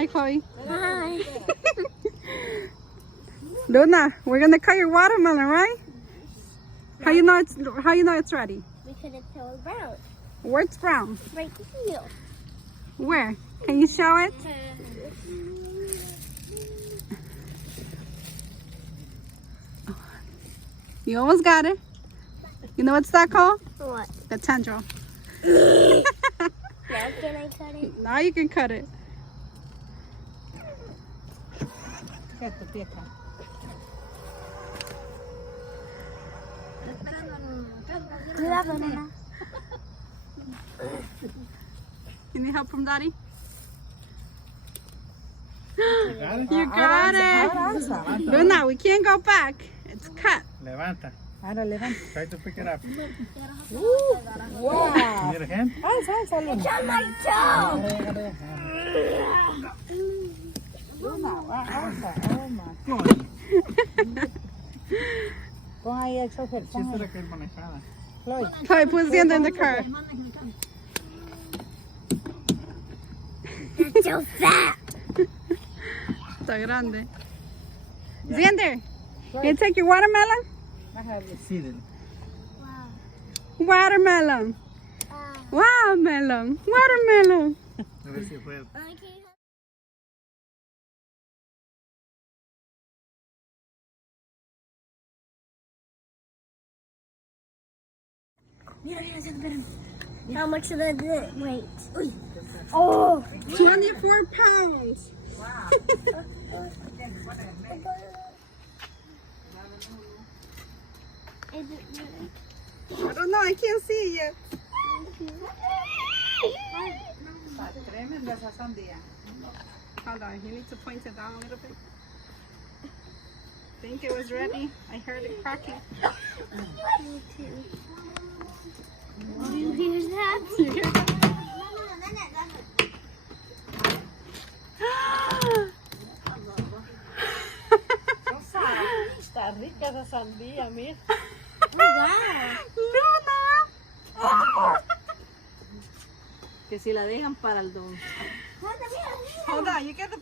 Hi, Chloe. Hi. Luna, we're gonna cut your watermelon, right? How you know it's ready? Because it's all brown. Where's brown? Right here. Where? Can you show it? You almost got it. You know what's that called? What? The tendril. Now can I cut it? Now you can cut it. Cuidado, nena. You need help from Daddy? Got it? You got it. Luna, we can't go back. It's cut. Levanta. Ahora levanta. Try to pick it up. Wow. Need a hand? Alza, Luna. It's on my toe. Luna, alza, alma. Pon ahí el chofer. Sí, será que es manejada. Chloe. Chloe, put Xander in the car. That's so fat. Está grande. Xander, you take your watermelon? Seeded. Watermelon. Watermelon. Watermelon. A ver si puedo. How much of it weight? Oh! 24 pounds. Is it really? I don't know. I can't see it yet. Tremenda esa sandía. Hold on. You need to point it down a little bit. I think it was ready. I heard it cracking. Me too. Do you hear that? You hear that? Está rica esa sandía, mira. Oh, wow. Luna! Que si la dejan para el don. Hold on. You get the